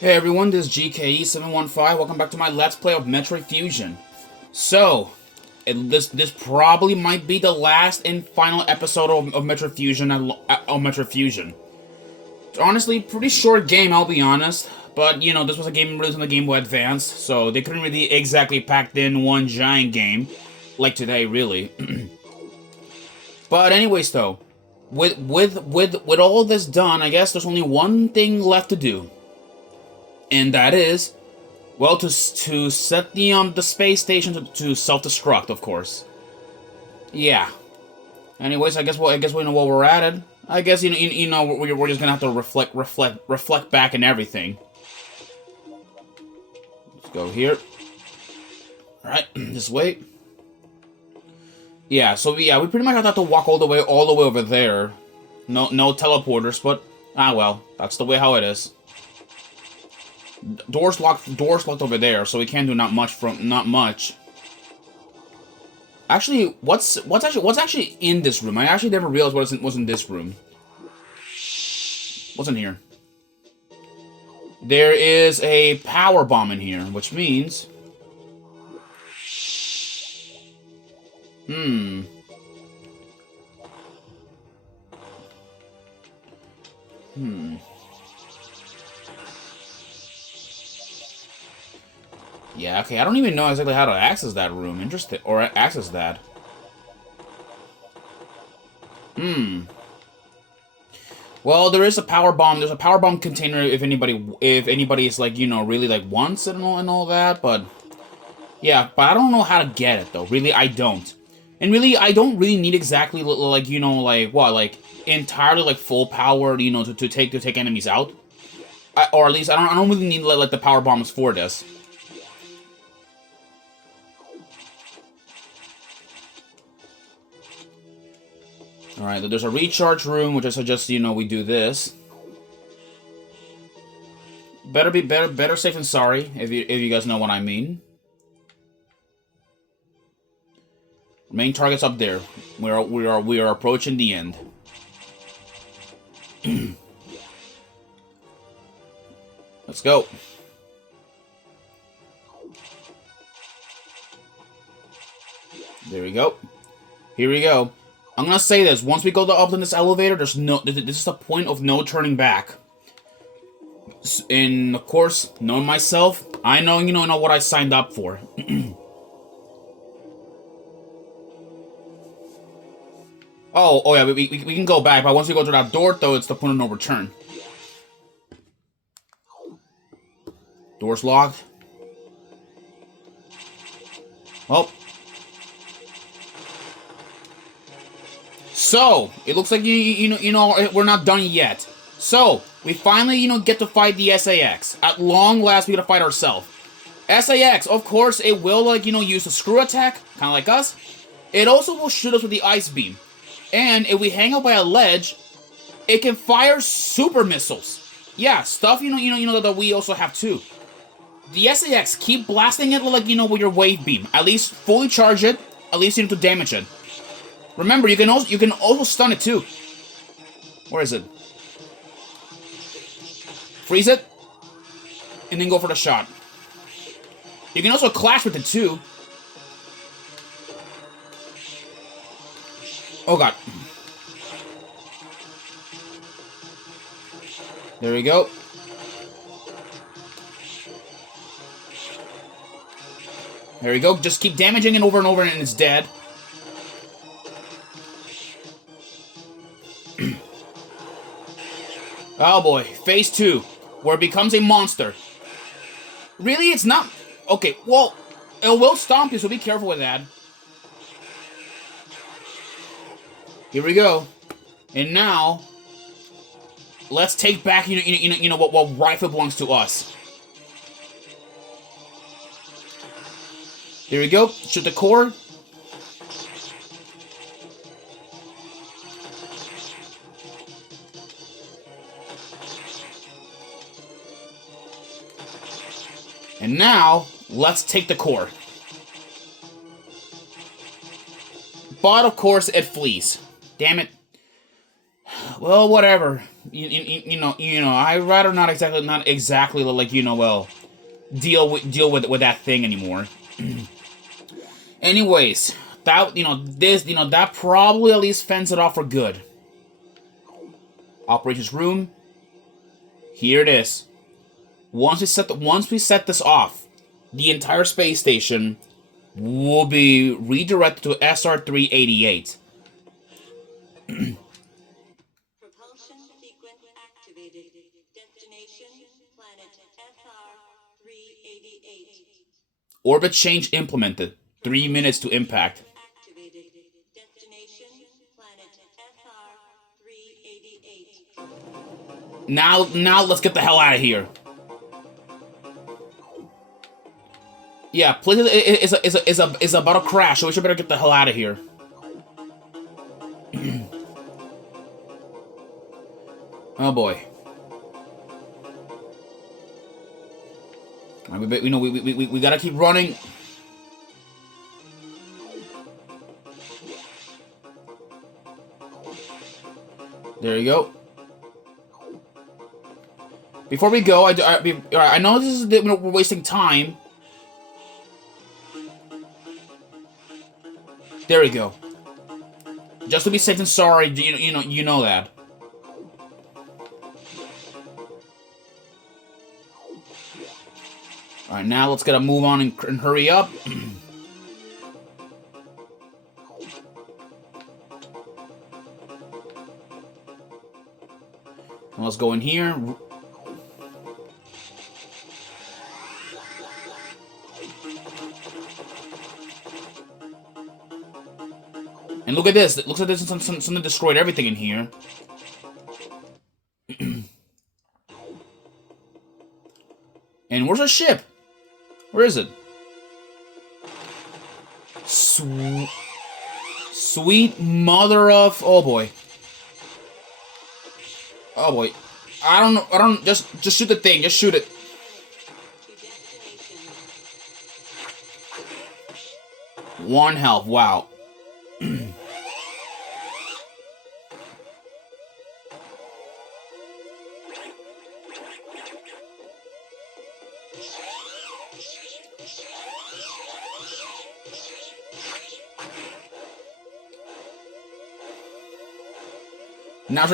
Hey everyone, this is GKE715. Welcome back to my Let's Play of Metroid Fusion. So, this probably might be the last and final episode of Metroid Fusion on Metroid Fusion. It's honestly pretty short game, I'll be honest. But, you know, this was a game released on the Game Boy Advance, so they couldn't really exactly pack in one giant game. Like today, really. But anyways, though, with all this done, I guess there's only one thing left to do. And that is, well, to set the space station to self-destruct, of course. Yeah. Anyways, I guess we know what we're at. It. I guess you know we're just gonna have to reflect back and everything. Let's go here. All right, this way. Yeah. So we pretty much have to walk all the way over there. No teleporters, but well, that's the way how it is. Doors locked over there, so we can't do not much. Actually, what's actually in this room? I actually never realized what's in this room. What's in here? There is a power bomb in here, which means Yeah, okay, I don't even know exactly how to access that room. Interesting. Or access that. Well, there is a power bomb. There's a power bomb container if anybody is like, you know, really like wants it and all that, but yeah, but I don't know how to get it though. Really, I don't. And really, I don't really need exactly like, you know, like what, like entirely like full power, you know, to take enemies out. Or at least I don't really need like the power bombs for this. Alright, there's a recharge room, which I suggest, you know, we do this. Better safe than sorry, if you guys know what I mean. Main target's up there. We are approaching the end. Let's go. There we go. Here we go. I'm gonna say this, once we go up in this elevator, this is a point of no turning back. And, of course, knowing myself, I know, you know what I signed up for. oh yeah, we can go back, but once we go through that door, though, it's the point of no return. Door's locked. Well. So, it looks like you know we're not done yet. So, we finally, you know, get to fight the SAX. At long last, we get to fight ourselves. SAX, of course, it will, like, you know, use a screw attack, kind of like us. It also will shoot us with the ice beam. And if we hang out by a ledge, it can fire super missiles. Yeah, stuff, you know that we also have too. The SAX, keep blasting it, like, you know, with your wave beam. At least fully charge it, at least you need to damage it. Remember, you can also stun it too. Where is it? Freeze it, and then go for the shot. You can also clash with it too. Oh god. There we go. There we go. Just keep damaging it over and over, and it's dead. Oh boy, phase 2, where it becomes a monster. Really, it's not... Okay, well, it will stomp you, so be careful with that. Here we go. And now, let's take back, you know what rightfully belongs to us. Here we go. Shoot the core. And now, let's take the core. But, of course, it flees. Damn it. Well, whatever. I'd rather not exactly like well, deal with that thing anymore. Anyways, that probably at least fends it off for good. Operations room. Here it is. Once we set this off, the entire space station will be redirected to SR-388. Propulsion sequence activated. Destination planet SR-388. Orbit change implemented. 3 minutes to impact. Activated. Destination planet SR-388. Now let's get the hell out of here. Yeah, please is about to crash, so we should better get the hell out of here. Oh boy. We gotta keep running. There you go. Before we go, I know this is we're wasting time. There we go. Just to be safe and sorry, you know that. All right, now let's get a move on and hurry up. Let's go in here. And look at this. It looks like there's something destroyed everything in here. And where's our ship? Where is it? Sweet mother of... Oh boy. Oh boy. I don't know. Just shoot the thing. Just shoot it. One health. Wow.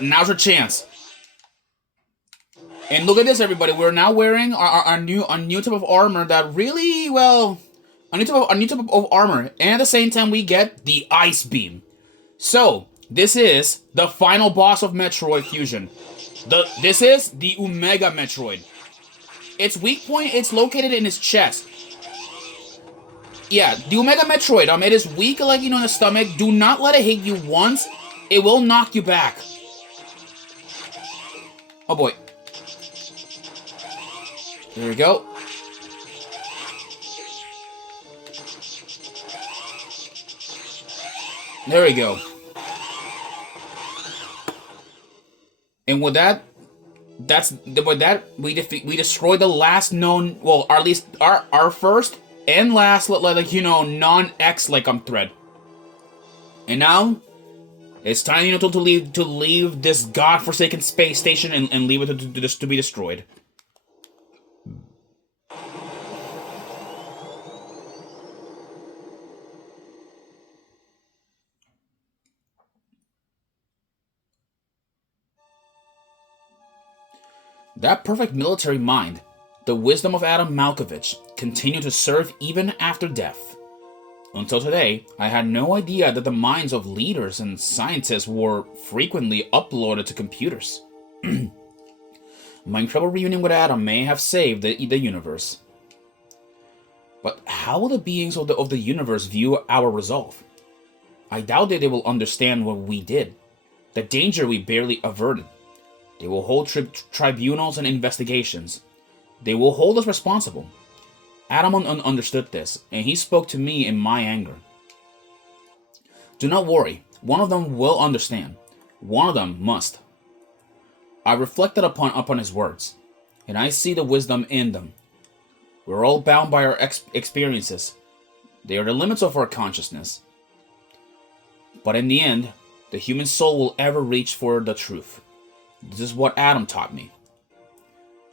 Now's your chance. And look at this, everybody. We're now wearing our new type of armor that really, well, a new type of armor. And at the same time, we get the Ice Beam. So, this is the final boss of Metroid Fusion. This is the Omega Metroid. Its weak point, it's located in his chest. Yeah, the Omega Metroid, it is weak, like, in the stomach. Do not let it hit you once. It will knock you back. Oh boy. There we go. There we go. And with that, we destroy the last known, well, or at least our first and last, like, non-X thread. And now it's time, to leave this godforsaken space station and leave it to be destroyed. That perfect military mind, the wisdom of Adam Malkovich, continued to serve even after death. Until today, I had no idea that the minds of leaders and scientists were frequently uploaded to computers. My incredible reunion with Adam may have saved the universe. But how will the beings of the universe view our resolve? I doubt that they will understand what we did, the danger we barely averted. They will hold tribunals and investigations. They will hold us responsible. Adam understood this, and he spoke to me in my anger. Do not worry, one of them will understand. One of them must. I reflected upon his words, and I see the wisdom in them. We're all bound by our experiences. They are the limits of our consciousness. But in the end, the human soul will ever reach for the truth. This is what Adam taught me.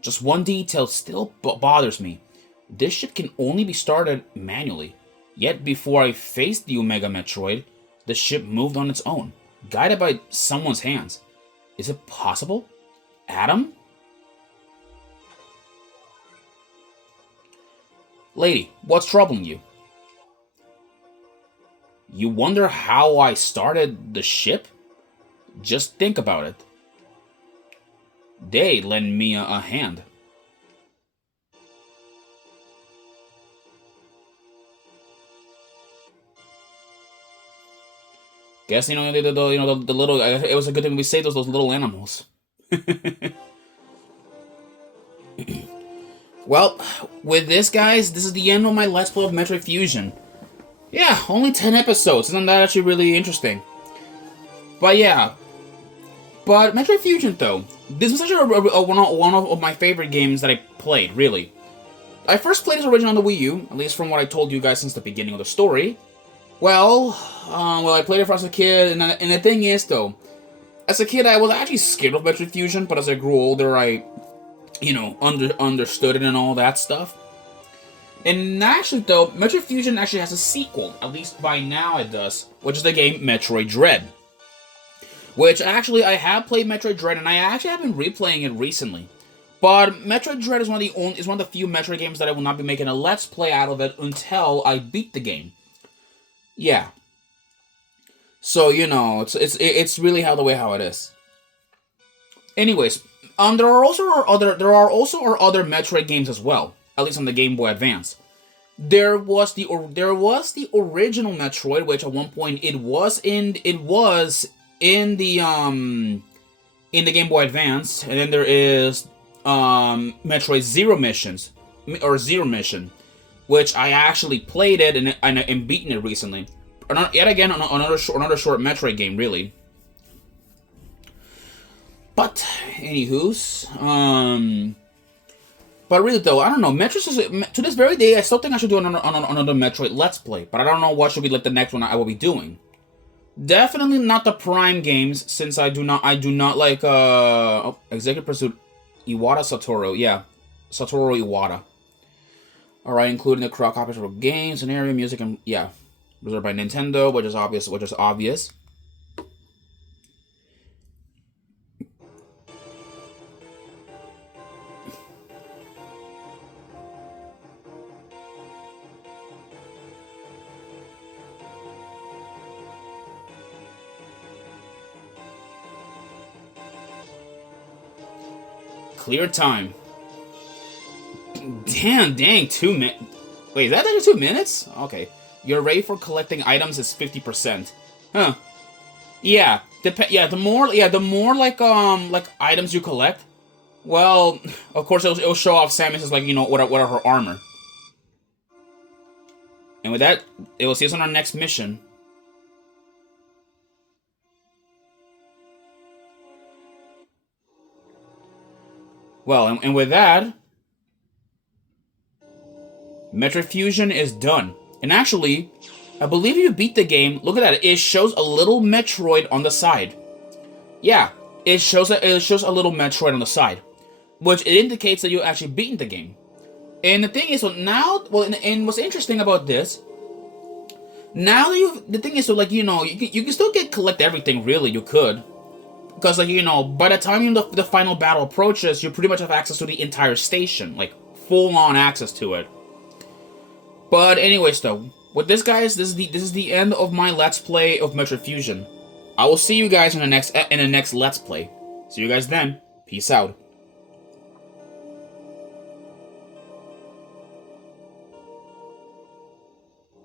Just one detail still bothers me. This ship can only be started manually. Yet before I faced the Omega Metroid, the ship moved on its own, guided by someone's hands. Is it possible? Adam? Lady, what's troubling you? You wonder how I started the ship? Just think about it. They lend me a hand. Guess the little. It was a good thing we saved those little animals. Well, with this, guys, this is the end of my Let's Play of Metroid Fusion. Yeah, only 10 episodes. Isn't that actually really interesting? But yeah. But Metroid Fusion, though, this was actually one of my favorite games that I played, really. I first played this originally on the Wii U, at least from what I told you guys since the beginning of the story. Well, I played it as a kid, and the thing is, though, as a kid, I was actually scared of Metroid Fusion, but as I grew older, I, understood it and all that stuff. And actually, though, Metroid Fusion actually has a sequel, at least by now it does, which is the game Metroid Dread. Which, actually, I have played Metroid Dread, and I actually have been replaying it recently. But Metroid Dread is one of the few Metroid games that I will not be making a Let's Play out of it until I beat the game. Yeah. So, it's really how it is. Anyways, there are also other Metroid games as well, at least on the Game Boy Advance. There was the original Metroid, which at one point it was in the Game Boy Advance, and then there is Metroid Zero Mission, which I actually played it and beaten it recently. Yet again, another short Metroid game, really. But anywho's, but really though, I don't know. Metroid to this very day, I still think I should do another Metroid Let's Play, but I don't know what should be like the next one I will be doing. Definitely not the Prime games, since I do not like Executive Pursuit Iwata Satoru. Yeah, Satoru Iwata. Alright, including the crowd copies of games, scenario, music, and yeah. Reserved by Nintendo, which is obvious. Clear time. Dang, 2 minutes. Wait, is that actually 2 minutes? Okay. Your rate for collecting items is 50%. Huh. Yeah. The more like items you collect, well, of course it'll show off Samus's what are her armor. And with that, it will see us on our next mission. Well, and with that, Metroid Fusion is done. And actually, I believe if you beat the game, look at that, it shows a little Metroid on the side. Yeah, it shows a little Metroid on the side, which it indicates that you actually beaten the game. And the thing is, and what's interesting about this, now that the thing is, you can still collect everything, really, you could. Because, by the time the final battle approaches, you pretty much have access to the entire station. Like, full-on access to it. But anyways, though, with this, guys, this is the end of my Let's Play of Metroid Fusion. I will see you guys in the next Let's Play. See you guys then. Peace out.